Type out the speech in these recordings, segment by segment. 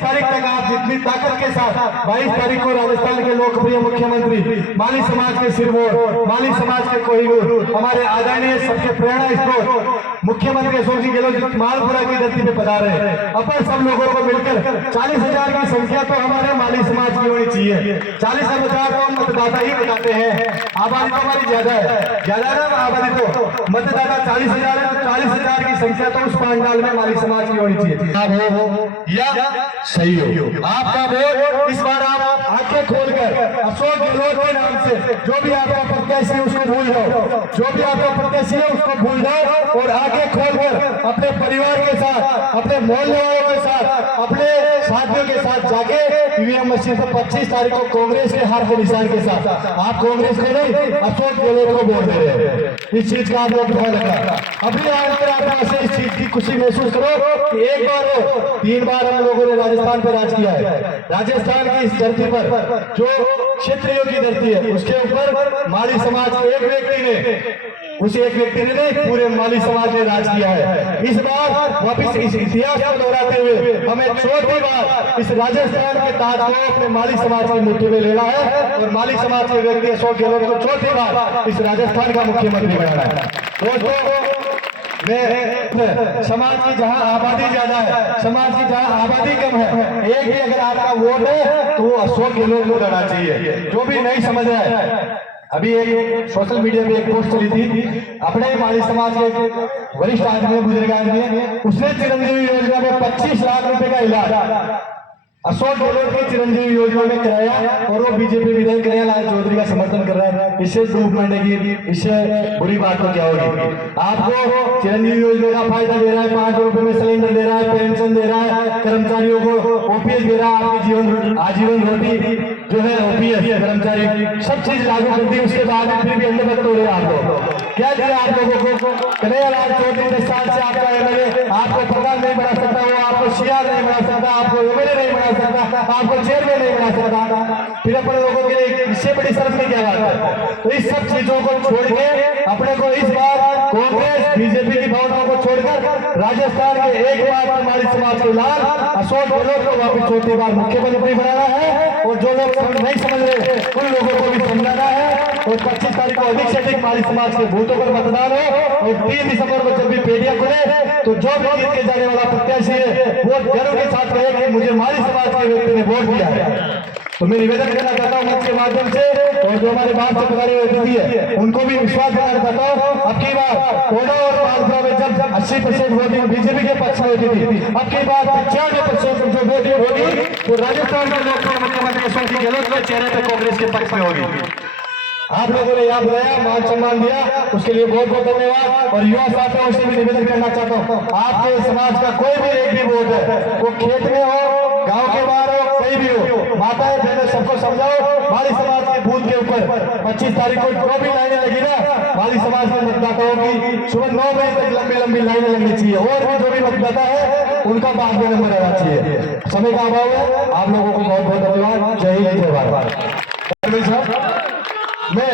तारीख तक आप जितनी ताकत के साथ 22 तारीख को राजस्थान के लोकप्रिय मुख्यमंत्री माली समाज के सिरमौर, माली समाज के कोहिनूर, हमारे आदरणीय सबके प्रेरणा स्रोत मुख्यमंत्री अशोक जी गहलोत मालपुरा की धरती पे पधारे हैं। अपन सब लोगों को मिलकर 40,000 की संख्या तो हमारे माली समाज की होनी चाहिए। 40,000 को मतदाता ही बताते हैं, आबादी तो हमारी ज्यादा है, ज्यादा ना आबादी तो मतदाता 40,000 है, तो 40,000 की संख्या तो उस पांडाल में माली समाज की होनी चाहिए। आप हो या सही हो, आपका वोट इस बार आप आंखें खोलकर अशोक गहलोत के नाम से जो भी आपका प्रत्याशी है उसको भूल जाओ, जो भी आपका प्रत्याशी है उसको भूल जाओ और आंखें खोलकर अपने परिवार के साथ, अपने मोहल्ले वालों के साथ, अपने साथियों के साथ जाके ईवीएम मशीन पर 25 तारीख को कांग्रेस के हार के निशान के साथ आप कांग्रेस को नहीं अशोक गहलोत को वोट दे रहे हैं। इस चीज का आप लोग ध्यान रखना। अभी आप से इस चीज की खुशी महसूस करो कि एक बार 3 बार हम लोगों ने राजस्थान पर राज किया है। राजस्थान की इस धरती पर जो क्षेत्रीयों की धरती है उसके ऊपर माली समाज के एक व्यक्ति ने, उस एक व्यक्ति ने नहीं पूरे माली समाज ने राज किया है। इस बार वापिस इस इतिहास को दोहराते हुए हमें चौथी बार इस राजस्थान के ताज को अपने माली समाज की मुट्ठी में लेना है और माली समाज के व्यक्ति अशोक गहलोत को चौथी बार इस राजस्थान का मुख्यमंत्री बनाना है। दोस्तों, मैं समाज की जहां आबादी ज्यादा है, समाज की जहां आबादी कम है, एक भी अगर आपका वोट है तो वो अशोक गहलोत को देना चाहिए। जो भी नहीं समझ रहा है, अभी एक सोशल मीडिया पे एक पोस्ट चली थी, अपने माली समाज के एक वरिष्ठ आदमी बुजुर्ग आदमी है, उसने चिरंजीवी योजना में 25 लाख रुपए का इलाज अशोक गहलोत की चिरंजीवी योजना में कराया और वो बीजेपी विधायक कन्हैयालाल चौधरी का समर्थन कर रहा है। इससे डूब मरने की, इससे बुरी बात तो क्या होगी। आपको चिरंजीवी योजना का फायदा दे रहा है, 5 रुपए में सिलेंडर दे रहा है, पेंशन दे रहा है, कर्मचारियों को ओपीएस दे रहा है, आपकी आजीवन रोटी जो है ओपीएस कर्मचारी सब चीज लागू कर दी, उसके बाद फिर भी अंडर हो रहे हैं। आप लोग क्या दिया आप लोगों को? कन्हैयालाल चौधरी 10 साल से आपका एमएलए, आपको प्रधान नहीं बना सकता, वो आपको सीआर नहीं बना सकता, आपको एमएलए नहीं बना सकता, आपको चेयरमैन नहीं बना सकता। फिर अपने लोगों के लिए इससे बड़ी शर्म की क्या बात है? तो इस सब चीजों को छोड़ के अपने को इस बार कांग्रेस बीजेपी की भावनाओं को छोड़कर राजस्थान के एकमात्र हमारी समाज के लाल अशोक गहलोत को वापिस चौथी बार मुख्यमंत्री बनाना है। और जो लोग नहीं समझ रहे उन लोगों को भी समझाना है। और 25 तारीख को अधिक से अधिक हमारी समाज के बूथों पर मतदान हो और 3 दिसंबर को जब भी पेटियां खुले तो जो भी जीत के जाने वाला प्रत्याशी है वो गर्व के साथ कहे कि मुझे हमारी समाज के व्यक्ति ने वोट दिया है। तो मैं निवेदन करना चाहता हूँ मंच के माध्यम से, और जो हमारे बात से पधारे हुए अतिथि है उनको भी विश्वास दिलाना चाहता हूँ। अब की बार कोडा और मालपुरा में जब 80% वोटिंग बीजेपी के पक्ष में होती थी, अब की बार 95% जो वोटिंग होगी तो राजस्थान के लोकप्रिय मुख्यमंत्री अशोक जी गहलोत के चेहरे पर कांग्रेस के पक्ष में होगी। आप लोगों ने यहाँ बुलाया, मान सम्मान दिया, उसके लिए बहुत बहुत धन्यवाद। और युवा साथियों से भी निवेदन करना चाहता हूँ, आपके समाज का कोई भी एक भी वोट है, वो खेत में हो, गांव के बाहर हो, कहीं भी हो, माताएं बहनें सबको समझाओ। माली समाज के बूथ के ऊपर 25 तारीख को जो भी लाइनें लगी ना माली समाज के मतदाताओं की, सुबह 9 बजे तक लंबी लंबी लाइनें लगनी चाहिए। और भी जो भी मतदाता है उनका बाद में नंबर रहना चाहिए। समय का अभाव है, आप लोगों को बहुत बहुत धन्यवाद। जय हिंद, जय भारत। मैं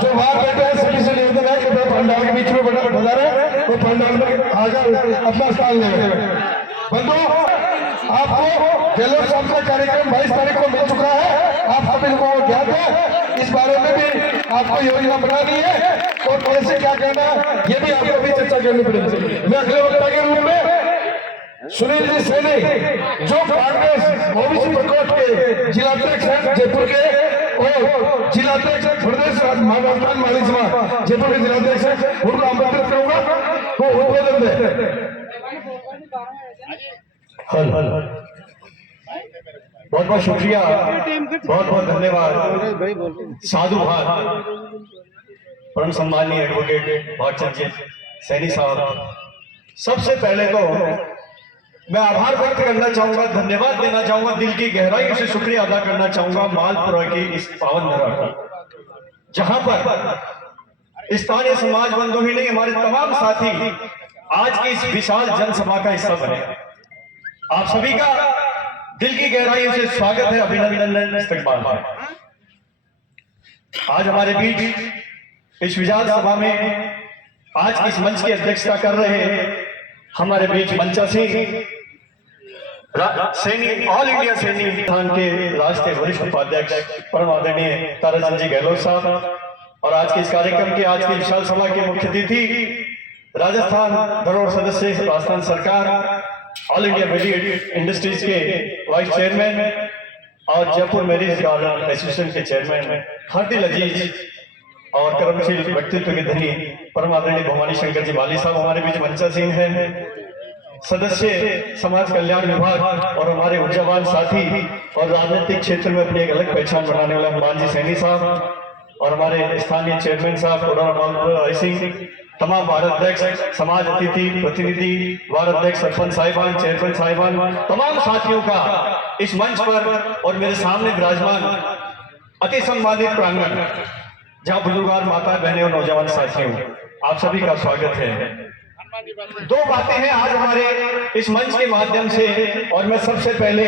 जो वहां बैठे हैं सभी से निवेदन है कि मैं पंडाल के बीच में बता रहे वो पंडाल में आकर अपना स्थान ले बंधु। आपको गहलोत साहब का कार्यक्रम 22 तारीख को मिल चुका है, आप सभी लोगों को ज्ञात है। इस बारे में भी आपको योजना बनानी है और कैसे क्या करना ये भी आपको भी चर्चा करनी पड़ेगी। मैं अगले वक्ता के रूप में सुनील जी सैनी जो कांग्रेस ओबीसी प्रकोष्ठ के जिलाध्यक्ष हैं जयपुर के और जिलाध्यक्ष प्रदेश राजस्थान माली समाज जयपुर के जिलाध्यक्ष हैं, उनको आमंत्रित करूंगा वो उद्बोधन दे। बहुत बहुत शुक्रिया, बहुत बहुत धन्यवाद। साधु भाई परम सम्मानीय एडवोकेट भाटचंद सैनी साहब, सबसे पहले तो मैं आभार व्यक्त करना चाहूंगा, धन्यवाद देना चाहूंगा, दिल की गहराई से शुक्रिया अदा करना चाहूंगा मालपुरा की इस पावन धरा का, जहां पर स्थानीय समाज बंधु ही नहीं हमारे तमाम साथी आज की इस विशाल जनसभा का हिस्सा बने। आप सभी का दिल की गहराई से स्वागत है, अभिनंदन, इस्तकबाल है। आज हमारे बीच इस विशाल सभा में आज इस मंच की अध्यक्षता कर रहे हैं हमारे बीच मंचासीन सैनी ऑल इंडिया सैनी संगठन के राष्ट्रीय वरिष्ठ उपाध्यक्ष परम आदरणीय ताराचंद जी गहलोत साहब और आज के इस कार्यक्रम के आज की विशाल सभा के मुख्य अतिथि राजस्थान धरोहर सदस्य राजस्थान सरकार ऑल इंडिया मेरिट इंडस्ट्रीज के वाइस चेयरमैन और जयपुर मैरिज गार्डन एसोसिएशन के चेयरमैन हार्दिक अजीज और कर्मशील व्यक्तित्व के धनी परम आदरणीय भवानी शंकर जी माली साहब हमारे बीच मंचासीन हैं, सदस्य समाज कल्याण विभाग और हमारे ऊर्जावान साथी और राजनीतिक क्षेत्र में अपनी एक अलग पहचान बनाने वाले हनुमान जी सैनी साहब और हमारे स्थानीय चेयरमैन साहब सिंह, तमाम वार्ड अध्यक्ष, समाज अतिथि प्रतिनिधि, वार्ड अध्यक्ष, सरपंच साहिबान, चेयरमैन साहिबान, तमाम साथियों का इस मंच पर और मेरे सामने विराजमान अति सम्मानित प्रांगण जहां बुजुर्गार माता बहनें और नौजवान साथियों, आप सभी का स्वागत है। दो बातें हैं आज हमारे इस मंच के माध्यम से और मैं सबसे पहले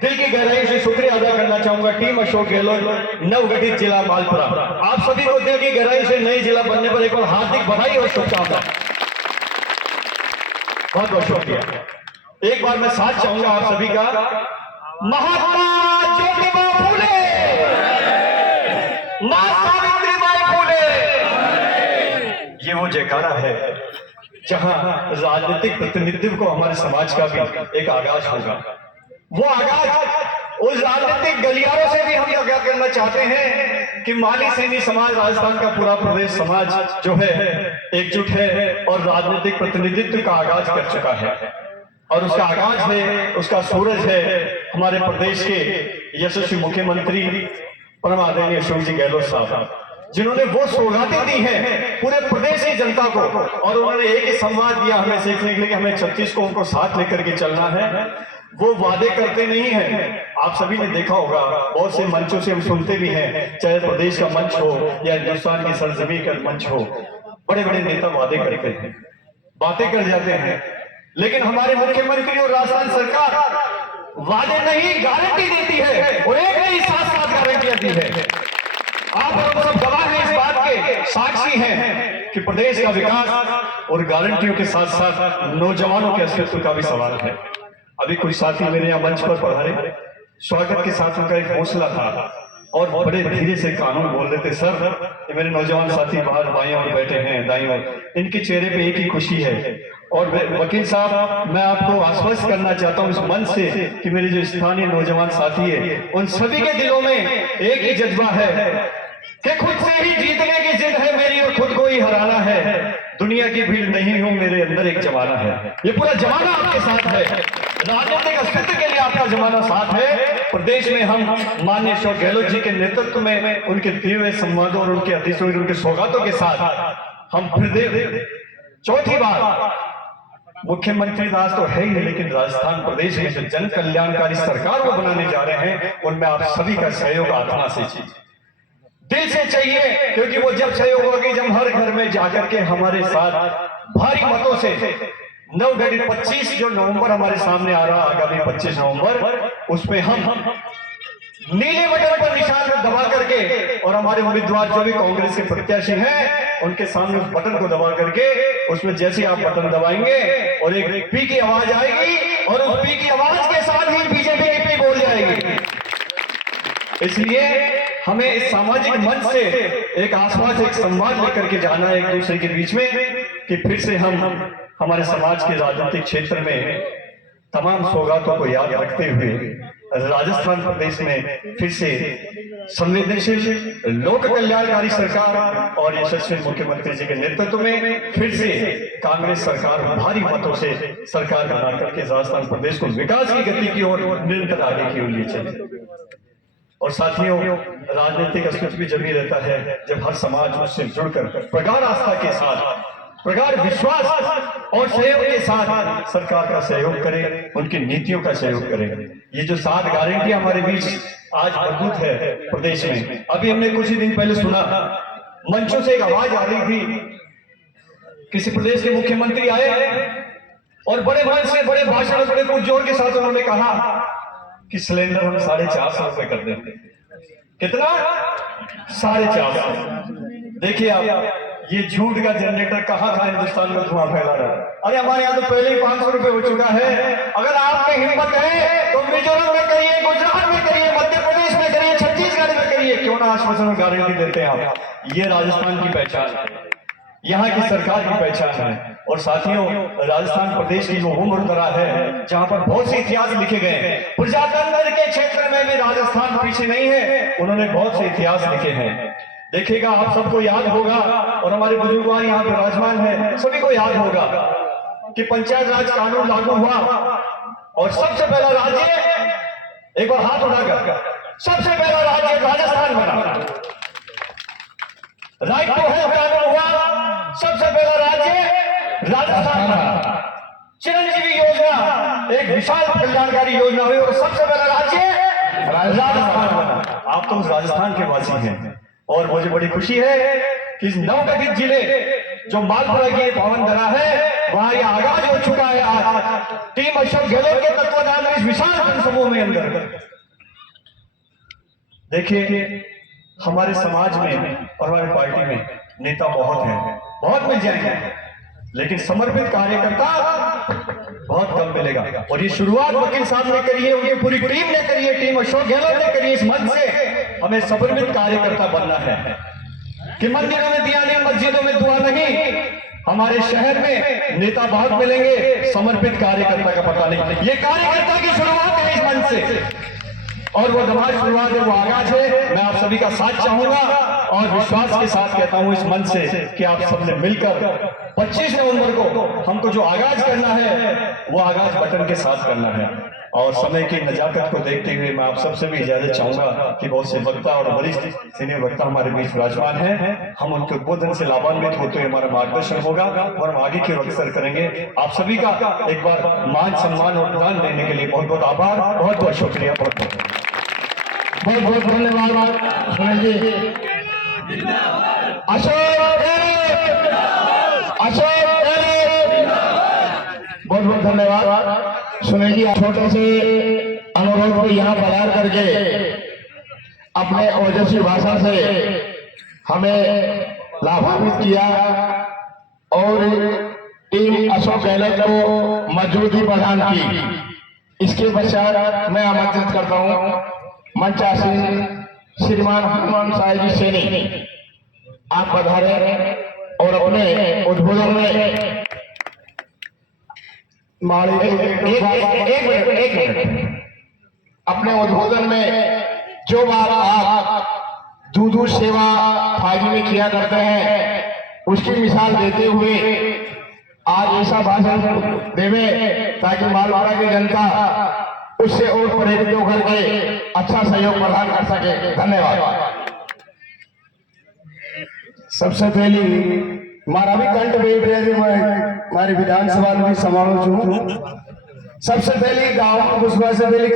दिल की गहराई से शुक्रिया अदा करना चाहूंगा टीम अशोक गहलोत नवगठित जिला मालपुरा। आप सभी को दिल की गहराई से नए जिला बनने पर एक बार हार्दिक बधाई और शुभकामनाएं। बहुत बहुत शुक्रिया। एक बार मैं साथ चाहूंगा आप सभी का, महात्मा ज्योतिबा फूले, मां सावित्रीबाई फूले, ये वो जयकारा है जहां राजनीतिक प्रतिनिधित्व को हमारे समाज का भी एक आगाज होगा। वो आगाज उस राजनीतिक गलियारों से भी हम क्या करना चाहते हैं कि माली सैनी समाज, राजस्थान का पूरा प्रदेश समाज जो है एकजुट है और राजनीतिक प्रतिनिधित्व का आगाज कर चुका है और उसका आगाज है, उसका सूरज है हमारे प्रदेश के यशस्वी मुख्यमंत्री परम आदरणीय अशोक जी गहलोत साहब, जिन्होंने वो सौगातें दी हैं पूरे प्रदेश की जनता को और उन्होंने एक ही संवाद दिया हमें सीखने के लिए कि हमें 36 को उनको साथ लेकर के चलना है। वो वादे करते नहीं हैं, आप सभी ने देखा होगा, बहुत से मंचों से हम सुनते भी हैं, चाहे प्रदेश का मंच हो या हिंदुस्तान की सरजमीन का मंच हो, बड़े बड़े नेता वादे करते हैं, बातें कर जाते हैं, लेकिन हमारे मुख्यमंत्री और राजस्थान सरकार वादे नहीं गारंटी देती है और एक नहीं 7-7 गारंटियां दी है। आप लोग सब गवाह हैं, इस बात के साक्षी हैं कि प्रदेश का विकास और गारंटियों के साथ साथ नौजवानों के अस्तित्व का भी सवाल है। अभी कुछ साथी मेरे यहाँ मंच पर पधारे, स्वागत के साथ उनका एक हौसला था और बड़े धीरे से कानून बोल रहे थे। सर, ये मेरे नौजवान साथी बाहर बाएं और बैठे हैं, दाएं और, इनके चेहरे पे एक ही खुशी है। और वकील साहब, मैं आपको आश्वस्त करना चाहता हूं इस मंच से कि मेरे जो स्थानीय नौजवान साथी है उन सभी के दिलों में एक ही जज्बा है कि खुद से ही जीतने की जिद है मेरी और खुद को ही हराना है। दुनिया की भीड़ नहीं हूं, मेरे अंदर एक जमाना है। ये पूरा जमाना आपके साथ है, राजनीतिक अस्तित्व के लिए आपका जमाना साथ है। प्रदेश में हम माननीय अशोक गहलोत जी के नेतृत्व में उनके दिए हुए संवादों और उनके आदेशों और उनके सौगातों के साथ हम फिर चौथी बार मुख्यमंत्री राज तो है ही, लेकिन राजस्थान प्रदेश में जो जन कल्याणकारी सरकार को बनाने जा रहे हैं उनमें आप सभी का सहयोग आत्मा से चाहिए, दिल से चाहिए, क्योंकि वो जब सहयोग होगी जब हर घर में जाकर के हमारे साथ भारी मतों से नवगठित 25 जो नवंबर हमारे सामने आ रहा, आगामी 25 नवंबर, उसमें हम नीले बटन पर निशान दबा करके और हमारे उम्मीदवार जो भी कांग्रेस के प्रत्याशी हैं उनके सामने उस बटन को दबा करके उसमें जैसे आप बटन दबाएंगे और एक पी की आवाज आएगी और उस पी की आवाज के साथ ही बीजेपी की पी बोल जाएगी। इसलिए हमें इस सामाजिक मंच से एक आसपास एक संवाद लेकर के जाना है एक दूसरे के बीच में कि फिर से हम हमारे समाज के राजनीतिक क्षेत्र में तमाम सौगातों को याद रखते हुए राजस्थान प्रदेश में फिर से संवेदनशील लोक कल्याणकारी सरकार और यशस्वी मुख्यमंत्री जी के नेतृत्व में फिर से कांग्रेस सरकार भारी मतों से सरकार बना करके राजस्थान प्रदेश को विकास की गति की ओर निरंतर आगे की ओर ले चले। और साथियों, राजनीतिक अस्तित्व भी जब ही रहता है जब हर समाज उससे जुड़कर प्रगाढ़ आस्था के साथ, प्रगाढ़ विश्वास और सहयोग के साथ सरकार का सहयोग करे, उनकी नीतियों का सहयोग करे। ये जो 7 गारंटियां हमारे बीच आज मौजूद है प्रदेश में, अभी हमने कुछ ही दिन पहले सुना, मंचों से एक आवाज आ रही थी, किसी प्रदेश के मुख्यमंत्री आए और बड़े मन से, बड़े भाषण और बड़े पुरजोर के साथ उन्होंने कहा कि सिलेंडर हम 450 रुपए कर देते। कितना? 450। देखिए आप, ये झूठ का जनरेटर कहाँ हिंदुस्तान में धुआं फैला रहा है। अरे हमारे यहाँ तो पहले ही 500 रुपए हो चुका है। अगर आपकी हिम्मत है तो मिजोरम में करिए, गुजरात में करिए, मध्य प्रदेश में करिए, छत्तीसगढ़ में करिए, क्यों ना आश्वासन और गारंटी देते हैं आप। ये राजस्थान की पहचान है, यहाँ की सरकार की पहचान है। और साथियों, राजस्थान प्रदेश की वो मुर्तरा है जहाँ पर बहुत से इतिहास लिखे गए हैं। प्रजातंत्र के क्षेत्र में भी राजस्थान पीछे नहीं है, उन्होंने बहुत से इतिहास लिखे हैं। देखिएगा, आप सबको याद होगा और हमारे बुजुर्ग यहाँ पे विराजमान है, सभी को याद होगा कि पंचायत राज कानून लागू हुआ और सबसे पहला राज्य, एक बार हाथ उठाकर, सबसे पहला राज्य राजस्थान बना। राइट टू हेल्थ कानून हुआ, सबसे पहला राज्य राजस्थान बना। चिरंजीवी योजना एक विशाल कल्याणकारी योजना हुई और सबसे पहला राज्य राजस्थान बना। आप तो उस राजस्थान के वासी हैं और मुझे बड़ी खुशी है कि इस नवगठित जिले जो मालपुरा की पावन धरा है, वहां यह आगाज हो चुका है। आज टीम अशोक गहलोत के तत्वाधान में इस विशाल जनसमूह में अंदर देखिए, हमारे समाज में और हमारी पार्टी में नेता बहुत हैं, बहुत मिल जाएंगे, लेकिन समर्पित कार्यकर्ता बहुत कम मिलेगा। और ये शुरुआत वकील साहब ने करी है, उनकी पूरी टीम ने करी है, टीम अशोक गहलोत ने करी है। इस मंच से हमें समर्पित कार्यकर्ता बनना है कि मंदिरों में दिया नहीं, मस्जिदों में दुआ नहीं। हमारे शहर में नेता बहुत मिलेंगे, समर्पित कार्यकर्ता का पता नहीं। ये कार्यकर्ता की शुरुआत है इस मंच से और वो दमाद शुरुआत है, वो आगाज है। मैं आप सभी का साथ चाहूंगा और विश्वास के साथ कहता हूं इस मंच से कि आप सबने मिलकर 25 नवंबर को हमको जो आगाज करना है वो आगाज बटन के साथ करना है। और समय की नजाकत को देखते हुए मैं आप सबसे भी इजाजत चाहूंगा कि बहुत से वक्ता और वरिष्ठ सीनियर वक्ता हमारे बीच विराजमान हैं, हम उनके उद्बोधन से लाभान्वित होते हुए हमारा मार्गदर्शन होगा और हम आगे की ओर अग्रसर करेंगे। आप सभी का एक बार मान सम्मान और दान देने के लिए बहुत बहुत आभार, बहुत बहुत शुक्रिया, बहुत बहुत धन्यवाद। सुनील जी, अशोक बहुत बहुत धन्यवाद। सुनील जी, छोटे से अनुरोध को यहाँ पधार करके अपने ओजस्वी भाषण से हमें लाभान्वित किया और टीम अशोक गहलोत को मौजूदगी प्रदान की। इसके पश्चात मैं आमंत्रित करता हूँ मंचासीन श्रीमान हनुमान साहिब जी सैनी, आप पधारे और अपने उद्बोधन में एक मिनट अपने उद्बोधन में जो बात आप दूध सेवा फायदे में किया करते हैं उसकी मिसाल देते हुए आज ऐसा भाषण देवे ताकि मालवाड़ा की जनता उससे और प्रेरित होकर के अच्छा सहयोग प्रदान कर सके। धन्यवाद। सबसे पहली मारा भी कंठ बैठ रहे थे, मैं हमारी विधानसभा में समारोह हूँ। सबसे पहली गाँव में घुसवा से पहले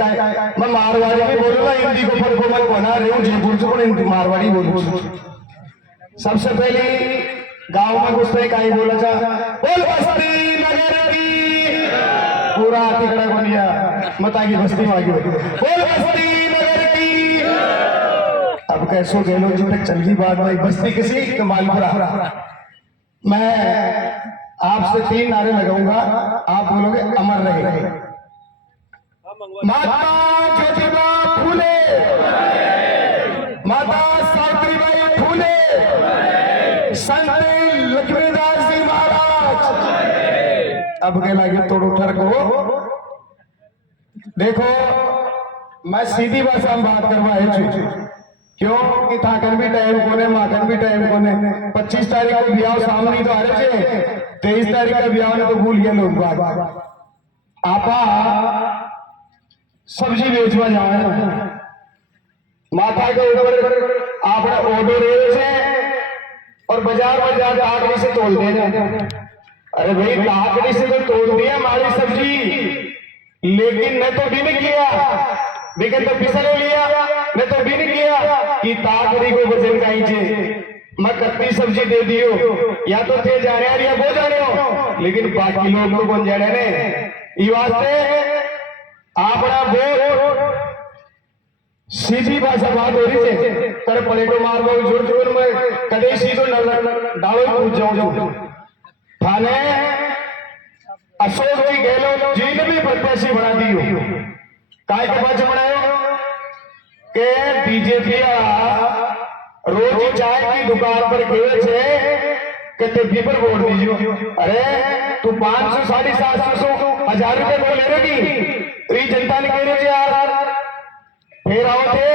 मैं मारवाड़ी भी बोलूंगा, हिंदी को परफॉर्मल बना रही हूँ, जयपुर से हिंदी मारवाड़ी बोलूँ। सबसे पहले गाँव में घुसते कहीं बोला था, बोल बस्ती नगर की, पूरा तिकड़ा को लिया मता की बस्ती मांगी, बोल बस्ती नगर की। अब कैसो गहलोत जी तक चल गई बात, भाई बस्ती किसी तो मालपुरा। मैं आपसे 3 नारे लगाऊंगा, आप बोलोगे अमर रहे। माता ज्योतिबा फूले, माता सावित्रीबाई फूले, संत लक्ष्मीदास जी महाराज। अब कह लगे तोड़ो ठर को। देखो, मैं सीधी भाषा में बात करवा क्यों कि थाकन भी टाइम कोने, माखन भी टाइम कोने। 25 तारीख को ब्याह सामने तो आ रहे थे, 23 तारीख का ब्याह ने तो भूल गए लोग। आपा सब्जी बेचवा जाए माथा के ऊपर आपने ऑर्डर से और बाजार बाजार आखिरी से तोड़ देना। अरे भाई, आखिरी से तो तोड़ दिया हमारी सब्जी, लेकिन न तो भी नहीं किया, लेकिन तो पिसल लिया, न तो भी नहीं किया कि ताकरी को वजन कहीं मैं कत्ती सब्जी दे दियो, या तो थे जाने या वो जाने हो, लेकिन बाकी लोग तो कौन जाने ने। ये वास्ते अपना वोट सीधी भाषा बात हो रही है कर पलेटो मारबो जोर जोर में कदे सीधो डालो पूछ जाऊं थाने अशोक जी गहलोत जी ने भी प्रत्याशी बना दी हो काय के पास बनायो के बीजेपी रोज चाय की दुकान पर गए थे कि टिप्पी पर वोट दीजिए। अरे तू 500 750 हजार रुपए वो ले रही जनता ने कह रही यार फिर आओ थे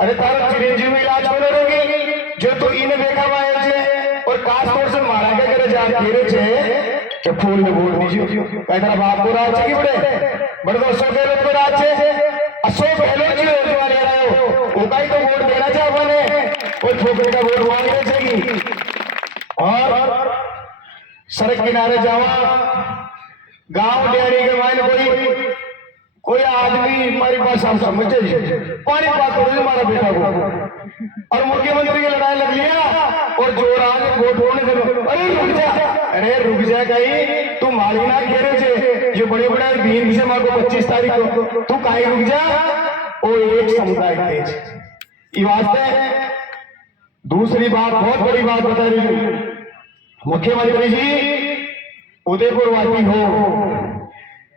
अरे तारा चिरंजीवी इलाज को रोगी जो तू इन देखा हुआ है और खास तौर से मारा के करे जा घेरे छे कि फूल में वोट दीजिए कहता बाप को राज की बड़े तो अशोक गहलोत को राज छे अशोक गहलोत जी होने वाले रहे हो उनका ही तो वोट देना चाहे मैंने और छोकरे का वोट मांगने चाहिए। और सड़क किनारे जावा गांव डेयरी के मायने कोई आदमी हमारे पास हम समझे पानी बात हो हमारा बेटा को और मुख्यमंत्री की लड़ाई लग लिया और जोर आज वोट होने दे अरे रुक जा गई तू माली ना घेरे छे जो बड़े बड़े दिन से मार को 25 तारीख को तू काहे रुक जा वो एक समुदाय के वास्ते। दूसरी बात बहुत बड़ी बात बता रही हूं मुख्यमंत्री जी उदयपुर वासी हो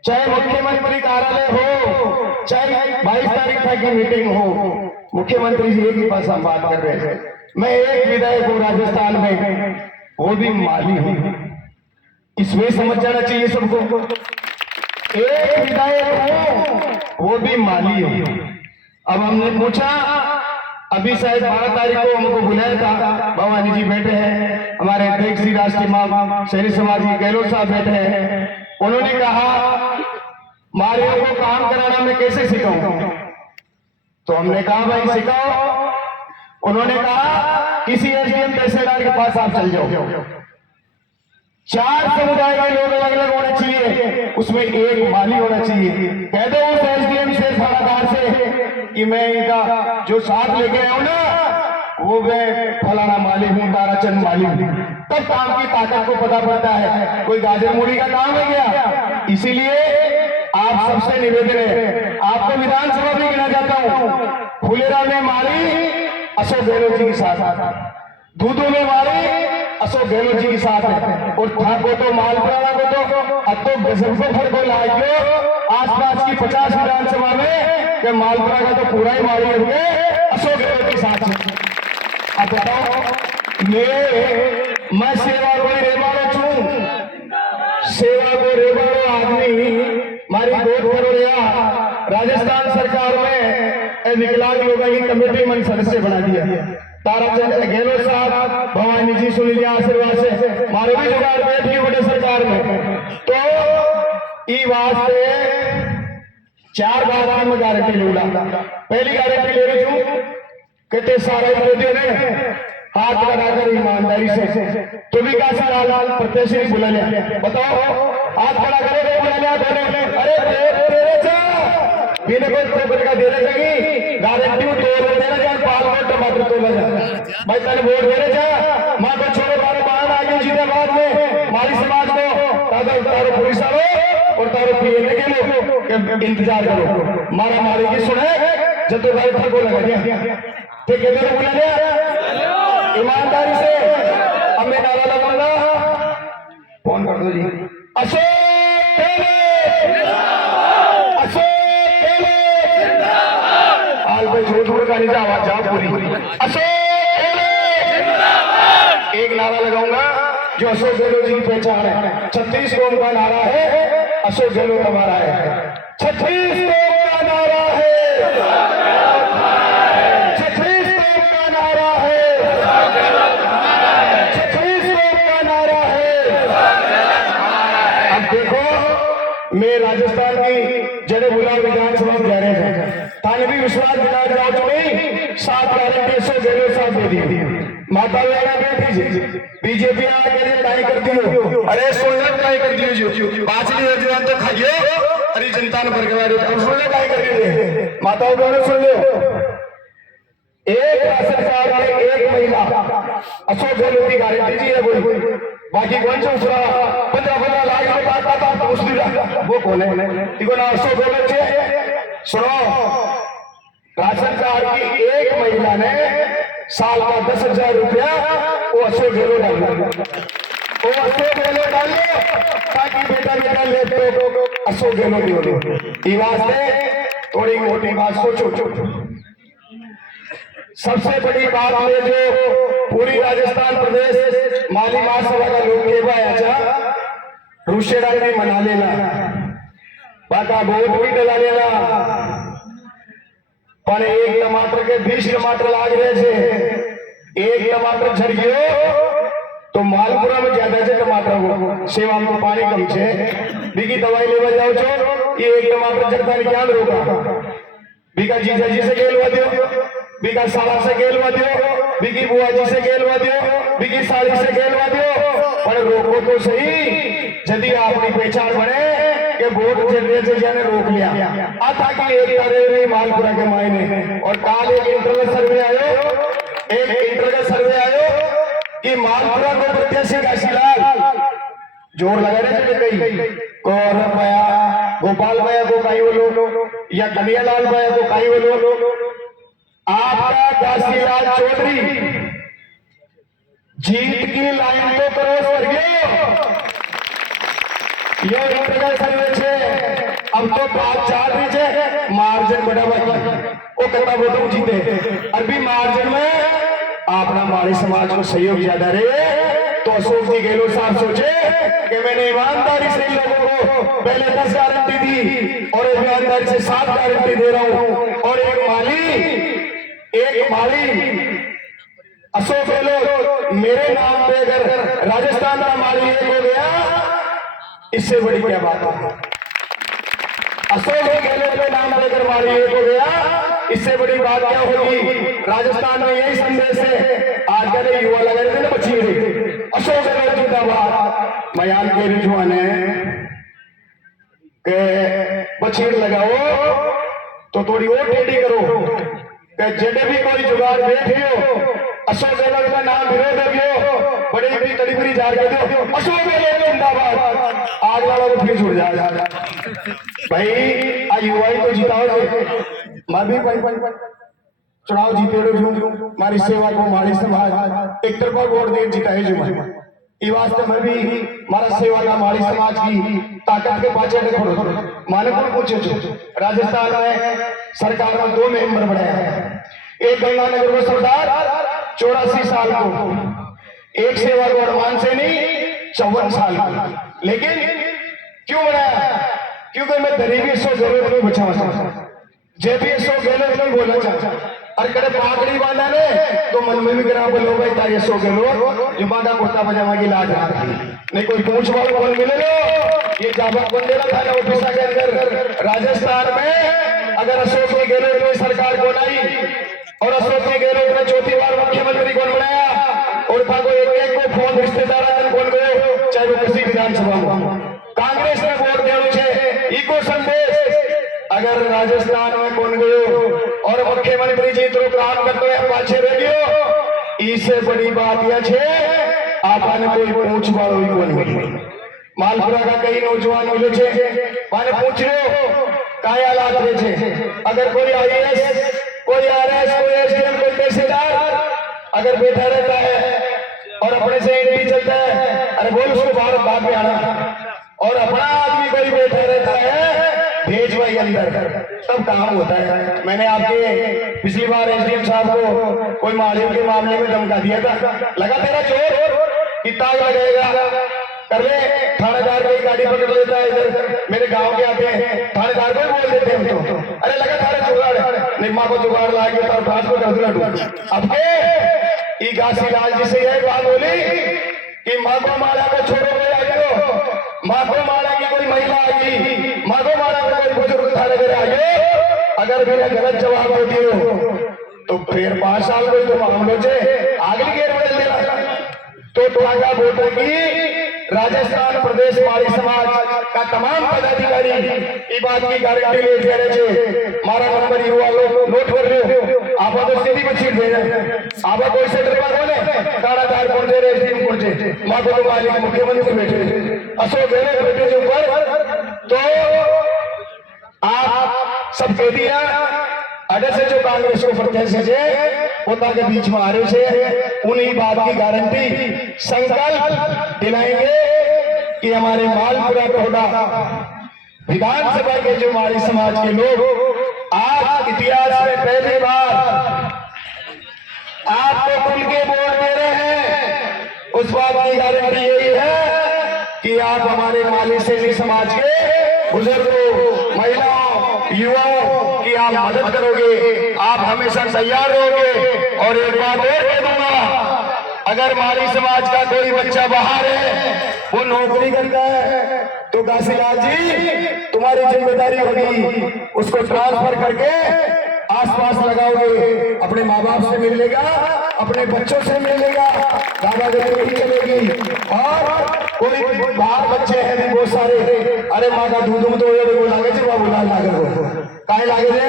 चाहे मुख्यमंत्री कार्यालय हो चाहे 22 तारीख तक की मीटिंग हो मुख्यमंत्री जी एक ही पास हम बात कर रहे हैं। मैं एक विधायक हूं राजस्थान में वो भी माली हूं इसमें समझ जाना चाहिए सबको एक विधायक हूं वो भी माली हूं। अब हमने पूछा अभी शायद 12 तारीख को हमको बुलाया था भवानी जी बैठे हैं हमारे अध्यक्ष श्री राष्ट्रीय मां शहरी समाजी गहलोत साहब बैठे हैं उन्होंने कहा मालियों को काम कराना मैं कैसे सिखाऊं तो हमने कहा भाई सिखाओ उन्होंने कहा किसी एसडीएम तहसीलदार के पास आप चल जाओ 4 समुदाय के लोग अलग अलग होने चाहिए उसमें एक माली होना चाहिए कह दो उस एसडीएम से थानादार से कि मैं इनका जो साथ लेके आया हूं ना वो मैं फलाना माली हूं ताराचंद माली हूं तब काम की ताकत को पता पड़ता है कोई गाजर मूली का काम है क्या। इसीलिए आप सबसे निवेदन है आपको विधानसभा में गिना जाता हूं फुलेरा में माली अशोक गहलोत जी के साथ दूधू में माली अशोक गहलोत जी के साथ है और ठाकुर तो मालपुरा को तो अतो गजब को फर्क लाइयो आसपास की 50 विधानसभा में कि मालपुरा का तो पूरा ही माली होंगे अशोक गहलोत के साथ है। अब बताओ मैं सेवा को रेवाड़ो छू सेवा को रेवाड़ो आदमी मारी 2 करोड़ राजस्थान सरकार में विकलांग लोगों की कमेटी मन सदस्य बना दिया ताराचंद गहलोत साहब भवानी जी सुन लिया आशीर्वाद से मारे भी जुगाड़ बैठ गई बड़े सरकार में तो ई वास्ते 4 बात की मैं गारंटी लूंगा। पहली गारंटी ले रही हूं कहते सारे विरोधियों ने हाथ लगाकर ईमानदारी से तो भी काशी लाल प्रत्याशी बुला लिया बताओ हाथ खड़ा करेगा बुला लिया अरे बिना कोई प्रॉपर्टी का देने लगी गारंटी तोड़ देना जाए पाल वोट टमाटर तोड़ जाए भाई तेरे वोट देने जा मां को छोड़ो बारे बहाना आगे जीते बाद में हमारी समाज को तारो पुलिस वालों और तारो पीने के लोग इंतजार करो मारा मारी की सुने जब तो गाड़ी ठको लगा दिया ठीक है बुला लिया ईमानदारी से अब मैं नारा लगाऊंगा फोन कर दो जी अशोक हाल भाई जोधपुर का नीचा आवाज जाओ पूरी अशोक एक नारा लगाऊंगा जो अशोक गहलोत जी की पहचान है 36 कौम का नारा है अशोक गहलोत हमारा है 36 कौम का नारा है 36 कौम का नारा है 36 कौम का नारा है। अब देखो मैं राजस्थान की जड़े बुला विधानसभा में जा रहे थे थाने भी विश्वास दिला जाओ तो नहीं 7 गारंटी अशोक गहलोत साहब दे दी माता बीजेपी करती हो अरे सुनने काय करती हो जो 5 योजना तो खाइयो अरे जनता ने बरकरार सुनने काय कर रही है माताओं को सुन लो एक राशन कार्ड में एक महिला अशोक गहलोत की गारंटी जी है कोई बाकी कौन सा दूसरा 15 लाख में बात आता मुस्लिम वो कौन है देखो ना अशोक गहलोत सुनो राशन का युवा ने साल का 10,000 रुपया वो अशोक गहलोत डालो, वो अशोक गहलोत डालो ताकि बेटा बेटा ले तो अशोक गहलोत बोलो। ये वास्ते थोड़ी मोटी बात सोचो। सबसे बड़ी बात है जो पूरी राजस्थान प्रदेश माली महासभा का लोग केवा रूशेड़ा भी मना लेना, बाका वोट भी डला लेना, पर एक टमाटर के 20 टमाटर लाग रहे थे। एक टमाटर झड़ गयो तो मालपुरा में ज्यादा से टमाटर हो सेवा में पानी कम छे बीकी दवाई लेवा जाओ छो, ये एक टमाटर झड़ता नहीं क्या रोका बीका जीजा जी से गेलवा दियो, बीका साला से गेलवा दियो, बीकी बुआ जी से गेलवा दियो, बीकी साली से गेलवा दियो, पर रोको तो सही। यदि अपनी पहचान बने कि वोट जल्दी से जाने रोक लिया आता कि एक तरह मालपुरा के मायने। और काल एक इंटरनेट सर्वे आयो, एक इंटरनेट सर्वे आयो कि मालपुरा को प्रत्याशी काशीलाल जोर लगा रहे थे कई गौरव भैया, गोपाल भैया को कई बोलो या कन्हैयालाल भैया को कई बोलो, आपका काशीलाल चौधरी जीत की लाइन तो क्रॉस कर गयो। ये इंटरनेट सर्वे छे, अब तो बात चाल रही है मार्जिन बड़ा वो करता वो तो जीते अभी मार्जिन में अपना हमारे समाज को सहयोग ज्यादा रहे। तो अशोक जी गहलोत साहब सोचे कि मैंने ईमानदारी से इन लोगों को पहले 10 गारंटी दी और ईमानदारी से 7 गारंटी दे रहा हूं। और एक माली अशोक गहलोत मेरे नाम पे अगर राजस्थान का माली एक हो गया, इससे बड़ी क्या बात है। अशोक गहलोत के नाम लेकर माली एक हो गया, इससे बड़ी बात क्या होगी। राजस्थान में यही संदेश है। आज कल युवा लगा रहे थे ना बच्ची अशोक गहलोत जिंदाबाद। मयान के रिजवान है के बछीड़ लगाओ तो थोड़ी और टेढ़ी करो कि जड़े भी कोई जुगाड़ बैठे हो अशोक गहलोत का नाम विरोध हो बड़ी बड़ी कड़ी बड़ी जार के दो अशोक गहलोत जिंदाबाद। आग वाला को फिर छुड़ जाएगा भाई। आ युवा को जिताओ, मैं भी चुनाव जीते हमारी सेवा को हमारी समाज एक तरफा वोट दे जिताए जो मैं वास्ते मैं भी हमारा सेवा का हमारी समाज की ताकत के पाचे माने को पूछे राजस्थान में सरकार में 2 मेंबर बने हैं। एक गंगानगर में सरदार 84 साल को, एक सेवा को हनुमान सैनी 54 साल को। लेकिन क्यों बनाया? क्योंकि मैं गरीबी से जरूरत नहीं बचा जे भी सो गहलोत नहीं बोला चाहता और करे पागड़ी बांधा ने तो मन में भी गिरा बोलो भाई तारे सो गहलोत जो बांधा कुर्ता पजामा की लाज नहीं कोई पूछ वालों कौन मिले लो। ये जाबा बंदे ना थाना ऑफिस के अंदर राजस्थान में अगर अशोक गहलोत ने सरकार को लाई और अशोक गहलोत ने चौथी बार मुख्यमंत्री कौन बनाया और था को एक को फोन रिश्तेदार कौन गयो चाहे वो किसी विधानसभा में कांग्रेस ने वोट देव छे इको संदेश अगर राजस्थान में कौन गयो और मुख्यमंत्री जी तो काम करते हुए पाछे रह गयो। इससे बड़ी बात यह छे आपने कोई पूछ वालों ही कौन मिली। मालपुरा का कई नौजवान मिले छे माने पूछ रहे काय हालात रहे छे। अगर कोई आईएएस कोई आरएस कोई एसडीएम कोई तहसीलदार अगर बैठा रहता है और अपने से एंट्री चलता है अरे बोल उसको बाहर बाद में आना और अपना आदमी कोई बैठा रहता है भेज भाई अंदर तब काम होता है। मैंने आपके पिछली बार एसडीएम साहब को कोई मालिक के मामले में धमका दिया था, लगा तेरा चोर कितना लगेगा कर ले। थानेदार की गाड़ी पकड़ लेता है इधर मेरे गांव के आते हैं थानेदार को बोल देते हैं तो अरे लगा थारे जुगाड़ निम्मा को जुगाड़ ला के तो घास को कर अब के घासीलाल जी से यही बात बोली कि माधो माला को छोड़ो कोई आ गयो, माधो माला की कोई महिला आ गई, माधो माला को कोई बुजुर्ग थाने घर आ गए। अगर मैंने गलत जवाब दे दियो तो फिर 5 साल में तो मामलों से आगे गेर बदल देना। तो टोगा वोटर की राजस्थान प्रदेश माली समाज का तमाम पदाधिकारी ई बात की गारंटी ले दे रहे थे। मारा नंबर युवा लोग नोट कर रहे हो आप तो सीधी बच्ची दे आप कोई से पर बोले कारागार कौन दे रहे टीम कौन से माधो मालिक मुख्यमंत्री बैठे अशोक गहलोत बैठे के ऊपर तो आप सब कह दिया अडे से जो कांग्रेस को प्रत्याशी है पोता के बीच में आ रहे से उन्हीं बात की गारंटी संकल्प दिलाएंगे कि हमारे मालपुरा टोडा विधानसभा के जो हमारे समाज के लोग आज इतिहास में पहली बार आपको खुल के वोट दे रहे हैं। उस बात की गारंटी यही है कि आप हमारे माली सैनी समाज के बुजुर्गों, महिलाओं, युवाओं की आप मदद करोगे, आप हमेशा तैयार रहोगे। और एक बात और कह दूंगा, अगर माली समाज का कोई बच्चा बाहर है, वो नौकरी करता है, तो काशीलाल जी तुम्हारी जिम्मेदारी होगी उसको ट्रांसफर करके आसपास लगाओगे, अपने माँ बाप से मिल लेगा, अपने बच्चों से मिल लेगा, दादागिरी नहीं चलेगी। और कोई बाहर बच्चे हैं भी बहुत सारे, अरे माँ का दूध तो वो लागे थे बाबूलाल नागर को काहे लागे थे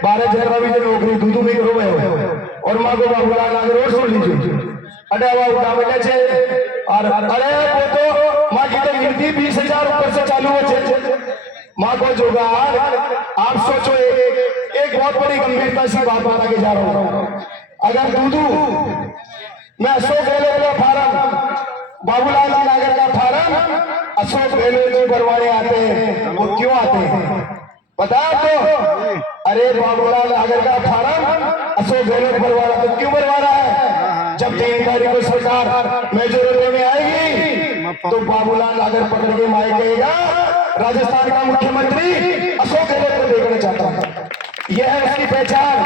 12,000 भी जो नौकरी दूध में करो और माँ को बाबूलाल नागर और सुन लीजिए अरे उठा बैठे छे। और अरे वो तो माँ की तो गिनती 20,000 ऊपर से चालू हो माँ को जुगाड़। आप सोचो एक बहुत बड़ी गंभीरता से बात बता के जा रहा हूँ। अगर दूधू मैं अशोक गहलोत का फार्म, बाबूलाल नागर का फार्म अशोक गहलोत भरवाने आते हैं, वो क्यों आते हैं पता आपको? अरे बाबूलाल नागर का फार्म अशोक गहलोत भरवा रहा तो क्यों भरवा रहा है? जब 3 तारीख को सरकार मेजोरिटी में आएगी तो बाबूलाल नागर पकड़ के माई कहेगा राजस्थान का मुख्यमंत्री अशोक गहलोत को देखना चाहता हूं। यह है उसकी पहचान।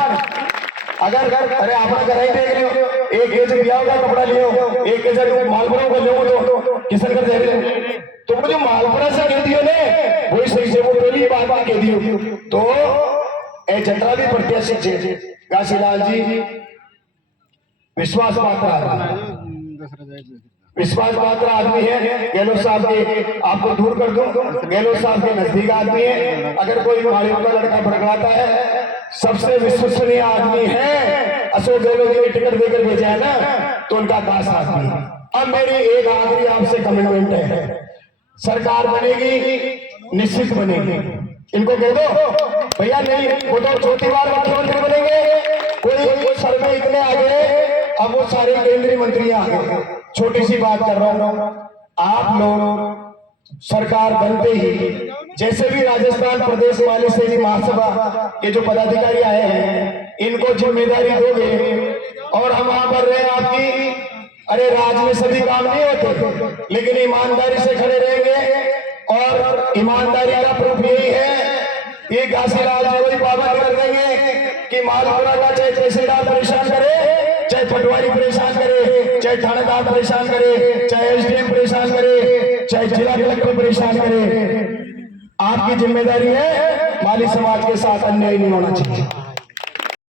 अगर अरे आपने घर ही देख लियो, एक एज ब्याह का कपड़ा लियो, एक एज मालपुरा का लियो तो किसन कर दे तो वो जो मालपुरा से कह दियो ने वही सही से वो पहली बात में कह दियो। तो ए जतरा भी प्रत्याशी छे काशीलाल जी विश्वास पात्र आदमी है। गहलोत साहब के आपको दूर कर दूं, गहलोत साहब के नजदीक आदमी है। अगर कोई मालियों का लड़का भड़काता है, सबसे विश्वसनीय आदमी है। अशोक गहलोत जी ने टिकट देकर भेजा है ना तो उनका दास आदमी है। अब मेरी एक आखिरी आपसे कमिटमेंट है, सरकार बनेगी निश्चित बनेगी। इनको कह दो भैया नहीं वो तो चौथी बार मुख्यमंत्री बनेंगे, कोई सर्वे इतने आगे, अब वो सारे केंद्रीय मंत्री आ गए। छोटी सी बात कर रहा हूं, आप लोग सरकार बनते ही जैसे भी राजस्थान प्रदेश माली सैनी महासभा के जो पदाधिकारी आए हैं इनको जिम्मेदारी दोगे और हम वहां पर रहे आपकी। अरे राज में सभी काम नहीं होते, लेकिन ईमानदारी से खड़े रहेंगे और ईमानदारी का प्रूफ यही है ये काशीलाल जी को पाबंद कर देंगे कि मालपुरा का चाहे तहसीलदार परेशान करे, चाहे पटवारी परेशान करे, चाहे थानेदार परेशान करे, चाहे एसडीएम परेशान करे, चाहे जिला कलेक्टर परेशान करे। आपकी जिम्मेदारी है माली समाज के साथ अन्याय नहीं होना चाहिए।